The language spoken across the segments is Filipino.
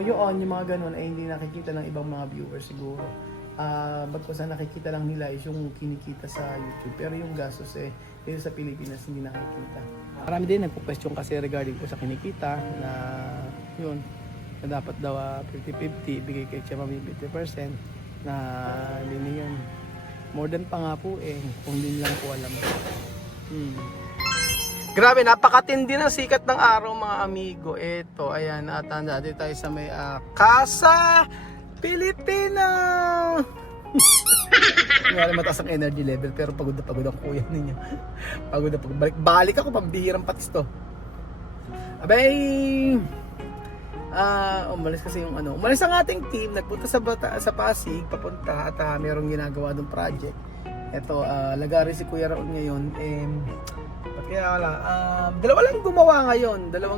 Yung mga ganun ay hindi nakikita ng ibang mga viewers siguro. Bagkus na nakikita lang nila is yung kinikita sa YouTube. Pero yung gastos dito sa Pilipinas hindi nakikita. Marami din nagpo-question kasi regarding po sa kinikita na yun, na dapat daw 50-50, bigay kay Chema 50% na hindi yun. More than pa nga po kung hindi lang po alam. Grabe, napakatindi ng sikat ng araw mga amigo. Ito, ayan, natanda dito tayo sa may Casa Pilipina. Ngayon mataas ang energy level pero pagod ang kuya ninyo. Pagod na pagod. Balik ako, pambihirang patis to. Abay, umalis kasi yung umalis ang ating team, nagpunta sa Pasig, papunta at merong ginagawa ng project. Ito, lagari si Kuya Raul ngayon. Kaya wala, dalawang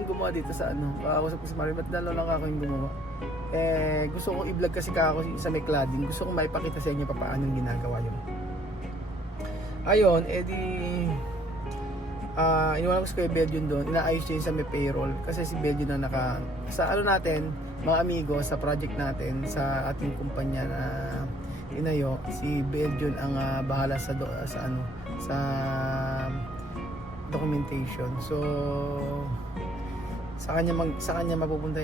gumawa dito sa kausap ko si Mario, ba't dalawa lang ako yung gumawa? Gusto ko i-vlog kasi ako sa may cladding, gusto ko maipakita sa inyo paano yung ginagawa yun. Ayun, iniwala ko si Kuya Belgian doon, inaayos niya sa may payroll, kasi si Belgian na sa natin, mga amigo, sa project natin, sa ating kumpanya na inayo, si Belgian ang bahala sa documentation. So sa kanya mapupunta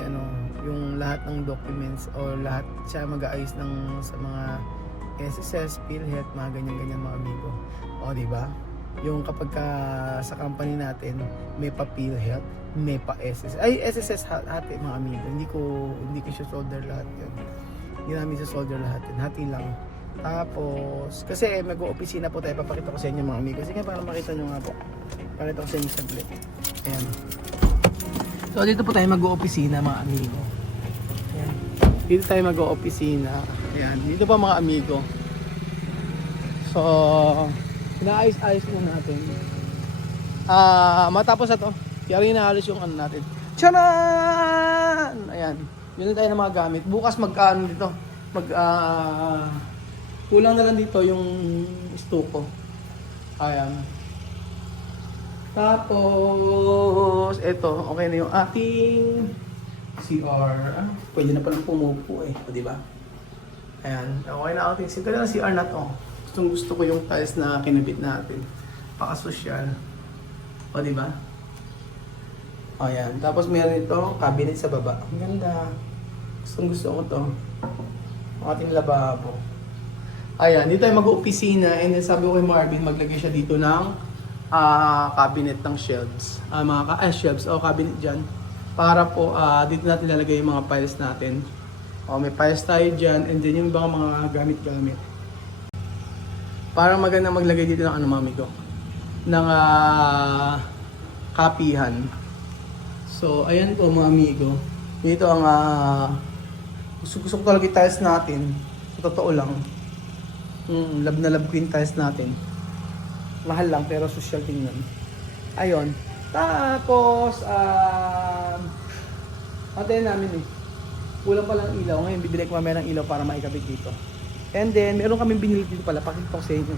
yung lahat ng documents o lahat siya mag-aayos sa mga SSS, PhilHealth, mga ganyan mga amigo. O di ba? Yung kapag sa company natin may pa PhilHealth, may pa SSS. SSS hati mga amigo. Hindi ko siya solder lahat 'yun. Hindi namin sa solder lahat 'yun. Hati lang. Tapos kasi mag-o-opisina po tayo, papakita ko sa inyo mga amigo. Sige, para makita nyo nga po. Pakita ko sa inyo saglit. Ayan. So dito po tayo mag-o-opisina mga amigo. Ayan. Dito tayo mag-o-opisina. Ayan. Dito pa mga amigo. So inaayos-ayos po natin. Matapos na to, kaya rin naalis yung natin. Tcharan! Ayan. Yun na tayo ng mga gamit. Bukas dito. Kulang na lang dito yung stuko. Ayan. Tapos, eto, okay na yung ating CR. Pwede na palang pumupo di ba? Ayan, okay na ating CR. Kaya CR na to. Gusto ko yung tiles na kinabit natin. Paka-social. Di ba? Ayan. Tapos meron ito, cabinet sa baba. Ang ganda. Gusto ko to. Ang ating lababo. Ayan, dito tayo mag-opisina. And then sabi ko kay Marvin, maglagay siya dito ng cabinet ng shelves. Shelves o cabinet dyan. Para po, dito natin lalagay yung mga files natin. May files tayo dyan. And then yung mga gamit-gamit. Para maganda maglagay dito ng mami ko. Ng kapihan. So, ayan po mga amigo. Dito ang gusto ko talaga yung tiles natin. Sa totoo lang. Love na love ko yung tiles natin. Mahal lang pero social tingnan. Ayun. Tapos, antayin namin kulang pa lang ilaw. Ngayon, bibili ko mamaya ng ilaw para maikabit dito. And then, meron kaming binili dito pala. Pakita ko sa inyo.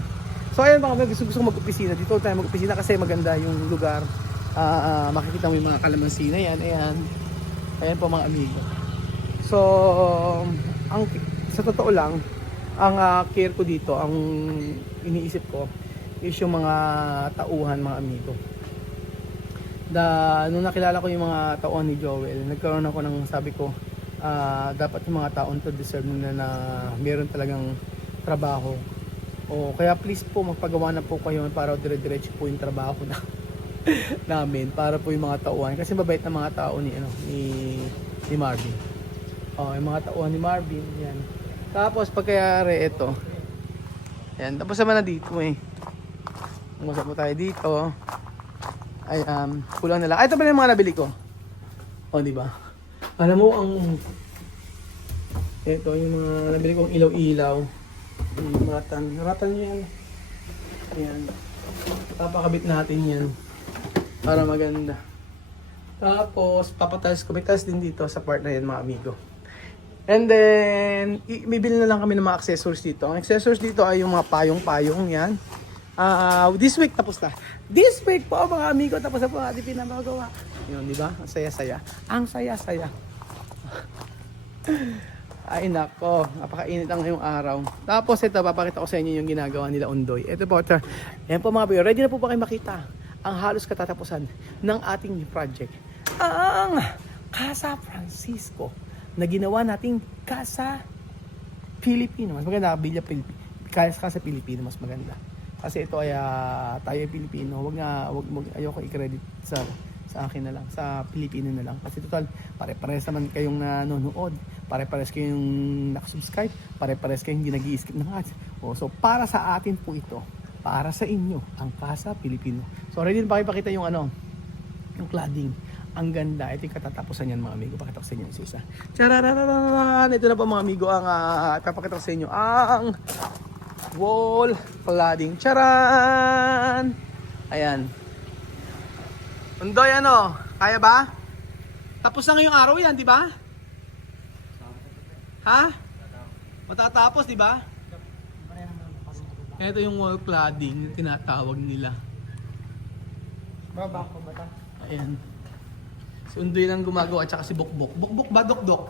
So, ayun mga gusto ko mag-opisina. Dito tayo mag-opisina kasi maganda yung lugar. Makikita mo yung mga kalamansi na yan. Ayan po mga amigo. So, sa totoo lang, ang care ko dito, ang iniisip ko, is yung mga tauhan mga amigo. Nung nakilala ko yung mga tauhan ni Joel, nagkaroon ako ng sabi ko, dapat yung mga taon to deserve na meron talagang trabaho. Kaya please po, magpagawa na po kayo para dire-diretso po yung trabaho na namin para po yung mga tauhan. Kasi mabait na mga tao ni Marvin. Yung mga tauhan ni Marvin, yan. Tapos pagkayari ito. Ayan, tapos naman na dito Umusap po tayo dito. Ay, kulang na lang. Ito pala yung mga nabili ko. Di ba? Alam mo ito yung mga nabili kong ilaw-ilaw. Ratan nyo yan. Ayan. Papakabit natin yan. Para maganda. Tapos, papatiles ko. May tiles din dito sa part na yan mga amigo. And then, bibili na lang kami ng mga accessories dito. Ang accessories dito ay yung mga payong-payong yan. This week tapos na. This week po mga amigo, tapos na po ang ating pinamagawa. Yun, di ba? Ang saya-saya. Ang saya-saya. Ay nako, napakainit ang ngayong araw. Tapos ito, papakita ko sa inyo yung ginagawa nila Undoy. Ito po, ayan po mga bayo. Ready na po ba kayo makita ang halos katatapusan ng ating project? Ang Casa Francisco na ginawa nating Casa Pilipino. Mas maganda, Villa Pilipino. Casa Pilipino, mas maganda. Kasi ito ay tayo ay Pilipino. Ayoko i-credit sa akin na lang, sa Pilipino na lang. Kasi total, pare-pares naman kayong nanonood, pare-pares kayong nakasubscribe, pare-pares kayong hindi nag-i-skip ng ads. So para sa atin po ito, para sa inyo, ang Casa Pilipino. So ready na ba kayo pakita yung yung cladding? Ang ganda. Ito yung katatapusan yan mga amigo. Pakita ko sa inyo isa-isa. Chararararan! Ito na po mga amigo ang papakita ko sa inyo ang wall cladding. Charan! Ayan. Undoy, kaya ba? Tapos na ngayong araw yan, di ba? Ha? Matatapos, di ba? Ito yung wall cladding, yung tinatawag nila. Baba ko ba ito? Ayan. Si Undoy lang gumagawa at saka si Bokbok. Bokbok ba? Dokdok?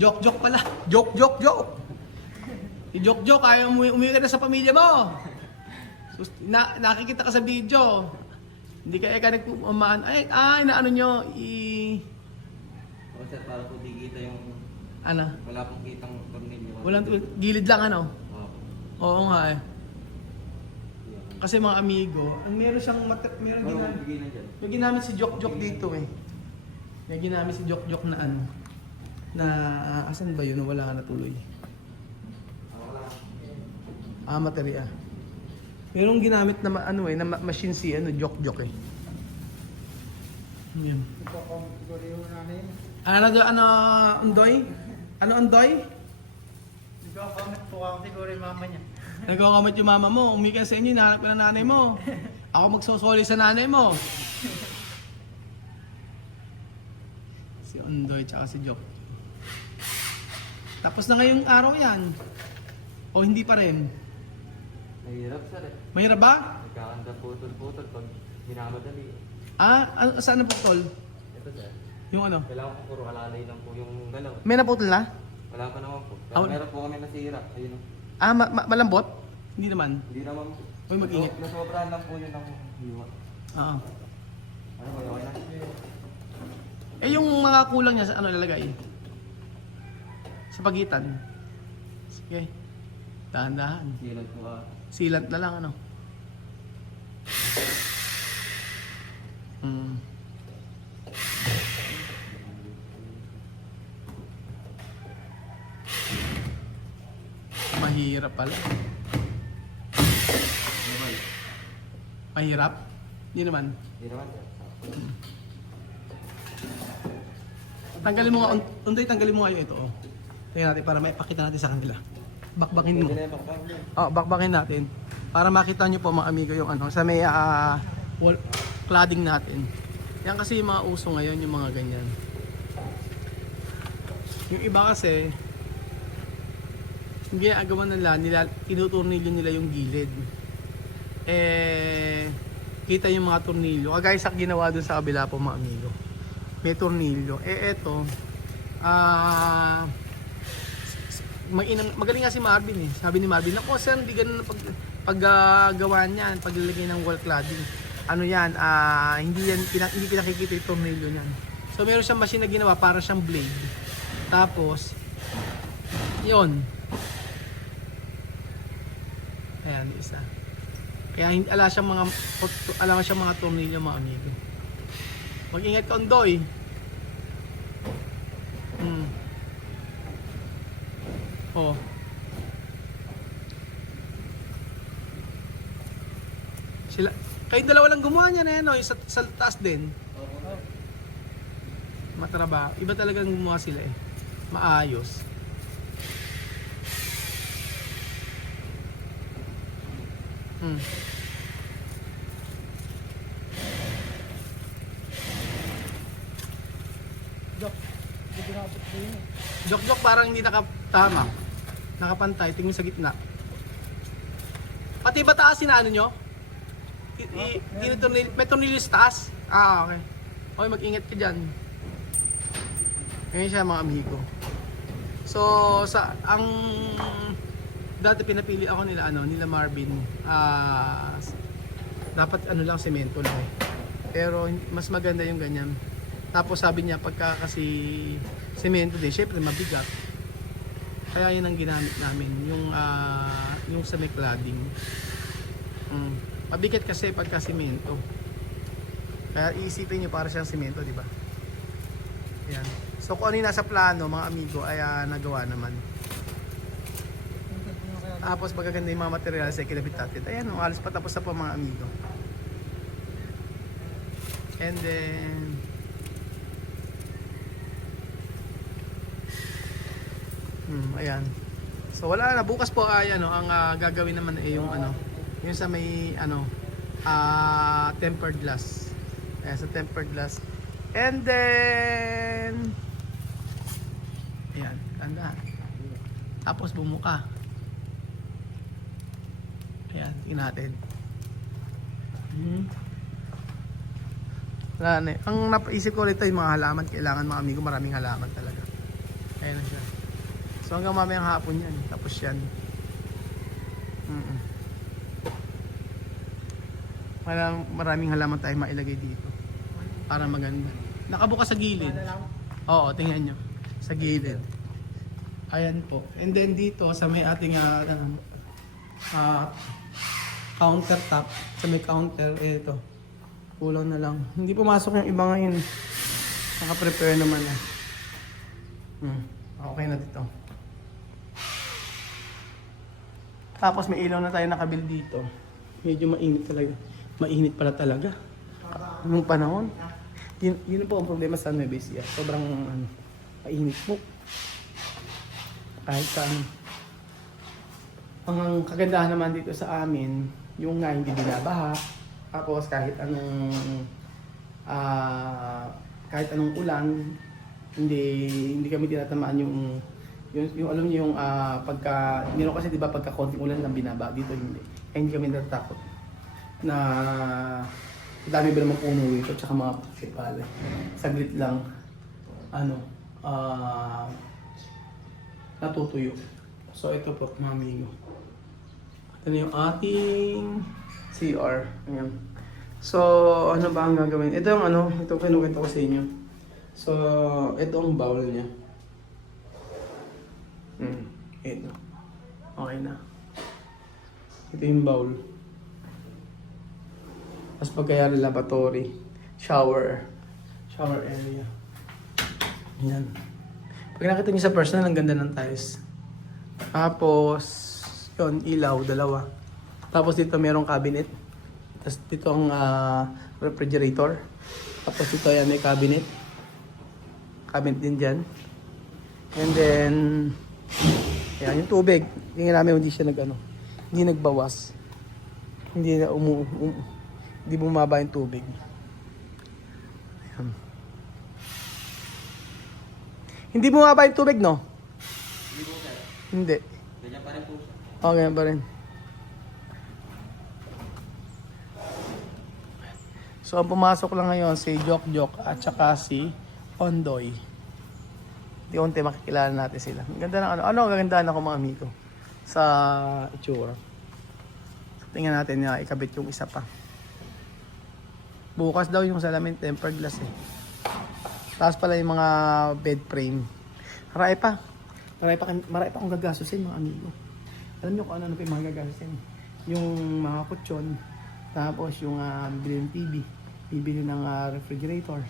Jok pala. Jok. Si Jok, ayaw umuwi ka na sa pamilya mo. Nakikita ka sa video. Hindi ka nagpumaan. Ay, naano nyo, O sir, para po di kita yung... Ano? Wala pong kitang tornilyo. Walang gilid lang Opo. Oo nga eh. Kasi mga amigo, meron siyang Bigay na dyan. may ginamit si Jok dito eh. May ginamit si Jok na na asan ba yun? Wala na tuloy. Materia. Merong ginamit na na machine si Jok eh. Yan. Undoy? Undoy? Nagko-comment po ako siguro yung mama niya. Nagko-comment yung mama mo, umika sa inyo, hinahanap ka ng nanay mo. Ako magsosoli sa nanay mo. Si Undoy tsaka si Jok. Tapos na ngayong araw yan. O hindi pa rin? Mahirap sir eh. Mahirap ba? Nagkakanda putol-putol pag minamadali. Saan na putol? Ito sir. Yung Kailangan ko puro alalay lang po yung galaw. May naputol na? Wala pa naman po. Ah, Pero meron po kami nasira. Ayun o. Malambot? Hindi naman. Hindi naman po. Uy, mag-ingat. Nasobrahan lang po yun ng hiwa. Oo. Ano ba yun? Eh yung mga kulang niya, sa lalagay? Sa pagitan. Sige. Dahan-dahan. Silag po Sealant na lang Mahirap pala. Mahirap? Hindi naman. Hindi naman sir. Tanggalin mo nga, Undoy, tanggalin mo nga yung ito. Tingnan natin para maipakita natin sa kanila. Bakbakin mo. Pwede na yung bakbang. Bakbakin natin. Para makita nyo po mga amigo yung sa may wall cladding natin. Yan kasi yung mga uso ngayon, yung mga ganyan. Yung iba kasi, yung ginagawa nila, tinuturnilyo nila yung gilid. Kita yung mga tornilyo. Kagaya sa ginawa dun sa kabila po mga amigo. May tornilyo. Eto, magaling nga si Marvin eh. Sabi ni Marvin, "Nako sir, hindi ganun na paggawa niyan, paglalagay ng wall cladding. Ano yan, hindi pinakikita yung tornilyo niyan." So meron siyang machine na ginawa para siyang blade. Tapos, yun. Ayan, isa. Kaya ala siyang mga tornilyo mga amigo. Mag-ingat ka, Undoy. Oh. Kayong dalawa lang gumawa niyan yung sa taas din. Matraba. Iba talagang gumawa sila eh. Maayos. Jok parang hindi nakatama. Nakapantay, tingin sa gitna. Pati ba taas sinaano nyo? May tornilyo sa taas? Okay. Okay, mag-ingat ka dyan. Ngayon siya mga amigo. So ang dati pinapili ako nila Marvin, dapat lang semento lang eh. Pero mas maganda yung ganyan. Tapos sabi niya pagka kasi semento din, syempre mabigat. Kaya yun ang ginamit namin, yung sa may cladding. Mabigat kasi pagka semento. Kaya iisipin nyo para siyang semento, di ba? Yan. So kung ano yung nasa plano mga amigo ay nagawa naman. Tapos magaganda yung mga materials ay kinabit natin. Ayan, alas patapos na po mga amigo. And then ayan. So wala na, bukas po ayan ang gagawin naman ay yung yung sa may tempered glass. Ayan, sa tempered glass. And then ayan, tanda. Tapos bumuka. Ayan, tingnan natin. Wala na. Ang napaisip ko ulit ay mga halaman. Kailangan mga amigo, maraming halaman talaga. Ayan na siya. So hanggang mamayang hapon yan. Tapos yan. Maraming halaman tayo mailagay dito. Para maganda. Nakabukas sa gilid. Oo, tingnan nyo. Sa gilid. Ayan po. And then dito sa may ating countertop. Sa may counter. Ito. Kulang na lang. Hindi pumasok yung iba ngayon. Naka-prepare naman na. Okay na dito. Tapos may ilaw na tayo nakabil dito. Medyo mainit talaga. Mainit pala talaga. Anong panahon? Yun po ang problema sa Nueva Ecija. Sobrang mainit po. Kahit saan. Ang kagandahan naman dito sa amin, yung nga hindi binabaha. Tapos kahit anong ulan, hindi kami tinatamaan yung alam niyo yung pagka meron kasi 'di ba pagka konting ulan lang binaba, dito hindi. Hindi kami natatakot na dami ba naman puno ito tsaka mga pala. Saglit lang natutuyo. So ito po mga amigo. Ito na yung ating CR. Ayan. So, ano ba ang gagawin? Ito yung ito kinukwento ko sa inyo. So, ito ang bowl niya. Ito. Okay na. Ito yung bowl. Tapos pagkayari lavatory, shower area. Ayan. Pag nakita niyo sa personal, ang ganda ng tiles. Tapos, yun, ilaw, dalawa. Tapos dito merong cabinet. Tapos dito ang refrigerator. Tapos dito yan may cabinet. Cabinet din dyan. And then, yan yung tubig. Tingnan namin hindi siya hindi nagbawas. Hindi na hindi bumaba yung tubig. Ayan. Hindi bumaba yung tubig, no? Hindi po sir. Hindi. Ganyan pa rin po siya. Okay, ganyan pa rin. So ang pumasok lang ngayon si Jok at saka si Ondoy. Di-unti makikilala natin sila. Ang ganda ng ano ang gagandaan ako mga amigo sa itsura. So, tingnan natin na ikabit yung isa pa. Bukas daw yung salamin tempered glass eh. Tapos pala yung mga bed frame. Marami pa akong gagastusin mga amigo. Alam niyo kung ano pa yung mga gagastusin. Yung mga kutsyon, tapos yung bibili ng TV, bibili ng refrigerator,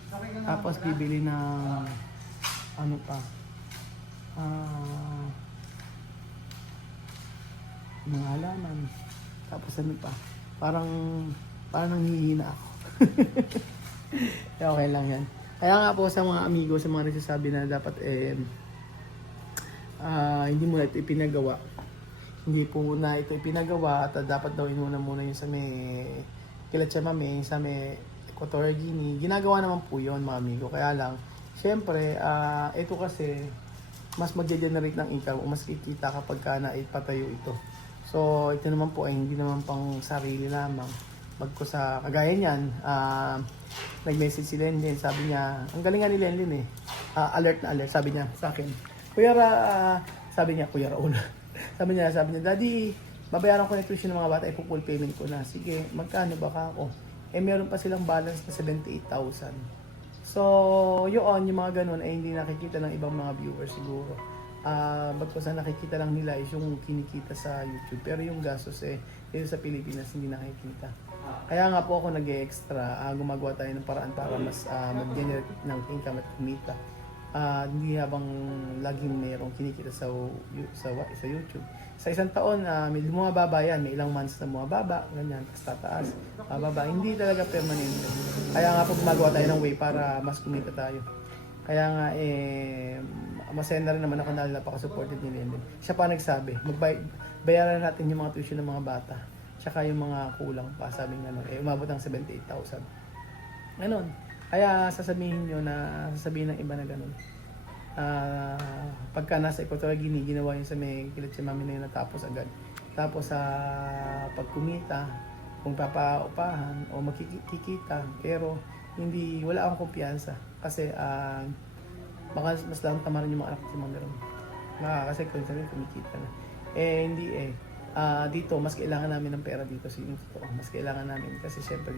tapos bibili ng mga halaman, tapos parang nanghihina ako. Okay lang yan. Kaya nga po sa mga amigo, sa mga nagsasabi na dapat hindi mo na ito ipinagawa. Hindi po na ito ipinagawa at dapat daw inuna muna yung sa may Kilatsamame, sa may Equatorial Guinea. Ginagawa naman po yun mga amigo. Kaya lang, syempre, ito kasi mas mag-generate ng income o mas kikita kapag naipatayo ito. So, ito naman po ay hindi naman pang sarili lamang. Bagko sa kagaya niyan, nag-message si Lenlin, sabi niya, ang galing nga ni Lenlin eh. Alert na alert, sabi niya sa akin. Sabi niya, Kuya Raul. sabi niya, Daddy, babayaran ko na tuition ng mga bata, full payment ko na. Sige, magkano baka ako? Meron pa silang balance na 78,000. So, yun, yung mga ganun ay hindi nakikita ng ibang mga viewers siguro. Bagkus na nakikita lang nila is yung kinikita sa YouTube. Pero yung gastos dito sa Pilipinas hindi nakikita. Kaya nga po ako nag-extra, gumagawa tayo ng paraan para mas mag-generate ng income at kumita. Hindi habang laging mayroong kinikita sa YouTube. Sa isang taon, may bumababa yan, may ilang months na bumababa, ganyan, tapos tataas, bababa. Hindi talaga permanent. Kaya nga po gumagawa tayo ng way para mas kumita tayo. Kaya nga, masaya na rin naman ako na napaka-supported ni Lenlen. Siya pa nagsabi, bayaran natin yung mga tuition ng mga bata. Tsaka yung mga kulang pa, sabi nga umabot ng 78,000. Ganon. Kaya sasabihin ng iba na ganon. Pagka nasa Equatorial Guinea, ginawa yun sa may kilit si mami na yun natapos agad. Tapos sa pagkumita, kung papaupahan o makikita, pero wala akong kumpiyansa. Kasi baka mas lang tamarin yung mga anak ko si mami ron. Kasi kung sabihin kumikita na. Hindi dito mas kailangan namin ng pera dito yung totoo. Mas kailangan namin kasi syempre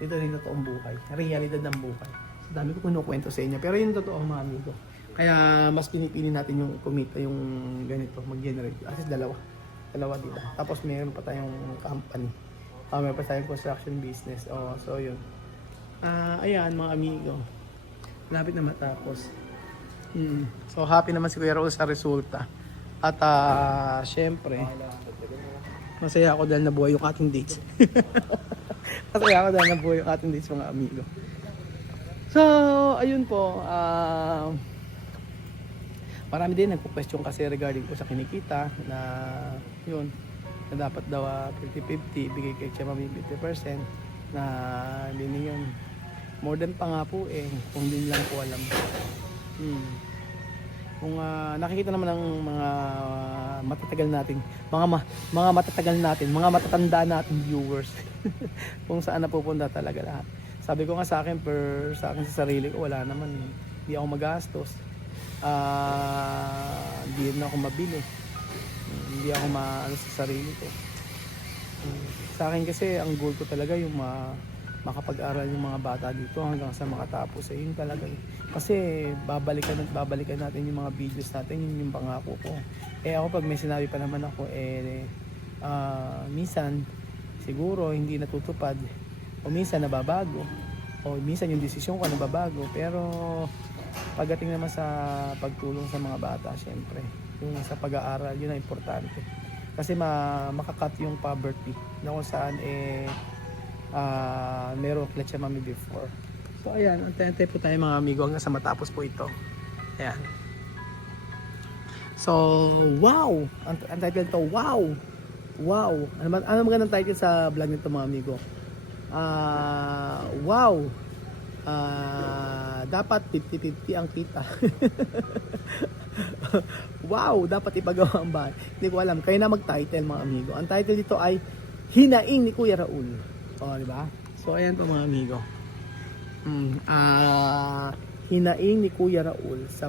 dito rin totoong buhay, realidad ng buhay. So, dami ko kinukwento sa inyo pero yung totoo mga amigo. Kaya mas pinipili natin yung kumita yung ganito, mag-generate. At least dalawa dito. Tapos mayroon pa tayong company. Mayroon pa tayong construction business. So yun. Ayan mga amigo. Lapit na matapos. So happy naman si Kuya Raul sa resulta. At syempre, masaya ako dahil nabuhay yung ating dates. Masaya ako dahil nabuhay yung ating dates mga amigo. So, ayun po. Marami din nagpo-question kasi regarding po sa kinikita na yun, na dapat daw 50-50, bigay kay Chia Mami 50% na hindi yun. More than pa nga po kung din lang po alam. Kung nakikita naman ng mga matatagal nating mga matatanda nating viewers kung saan napupunta talaga lahat. Sabi ko nga sa akin sa sarili ko wala naman, hindi ako magastos. Hindi na ako mabili. Hindi ako maano sa sarili ko. Sa akin kasi ang goal ko talaga yung makapag-aral yung mga bata dito hanggang sa makatapos. Yun talaga. Kasi babalikan natin yung mga videos natin, yun yung pangako ko. Ako pag may sinabi pa naman ako, minsan siguro hindi natutupad o minsan nababago o minsan yung desisyon ko nababago. Pero pagdating naman sa pagtulong sa mga bata, syempre, yung sa pag-aaral, yun ang importante. Kasi makakat yung poverty na kung saan merong Leche Mami before. So ayan, antay po tayo mga amigo hanggang sa matapos po ito. Ayan. So, wow! Ang title to, wow! Wow! Ano magandang title sa vlog nito mga amigo? Wow! Dapat 50-50 ang kita. Wow! Dapat ipagawa ang bahay. Hindi ko alam. Kayo na mag-title mga amigo. Ang title dito ay Hinaing ni Kuya Raul. Di ba? So, ayan po mga amigo. Hinaing ni Kuya Raul sa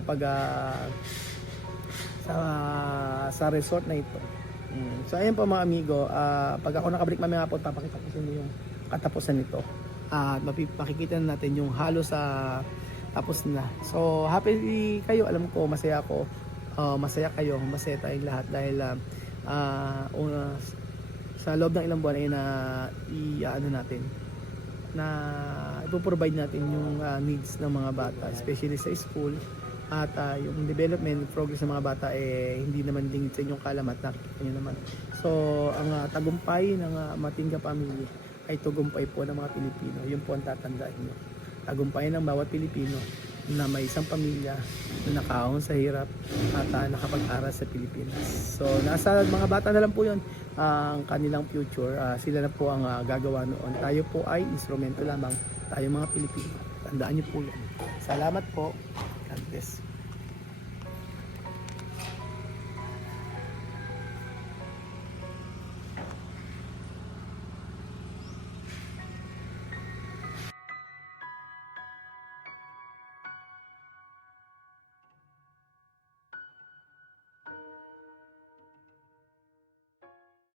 sa resort na ito. So, ayan po mga amigo. Pag ako nakabalik mamaya po, papakita ko sa inyo yung katapusan nito. Makikita natin yung halos sa tapos na. So, happy kayo. Alam ko, masaya ako. Masaya kayo. Masaya tayong lahat dahil sa loob ng ilang buwan ay ipoprovide natin yung needs ng mga bata, especially sa school at yung development, progress ng mga bata hindi naman lingid sa inyong kalamat, nakikita nyo naman. So, ang tagumpay ng Matingga Family ay tagumpay po ng mga Pilipino. Yun po ang tatandaan nyo. Tagumpay ng bawat Pilipino na may isang pamilya na nakaahon sa hirap at nakapag-aral sa Pilipinas. So, nasa mga bata na lang po yun ang kanilang future. Sila na po ang gagawa noon. Tayo po ay instrumento lamang. Tayo mga Pilipino. Tandaan niyo po yan. Salamat po. God bless.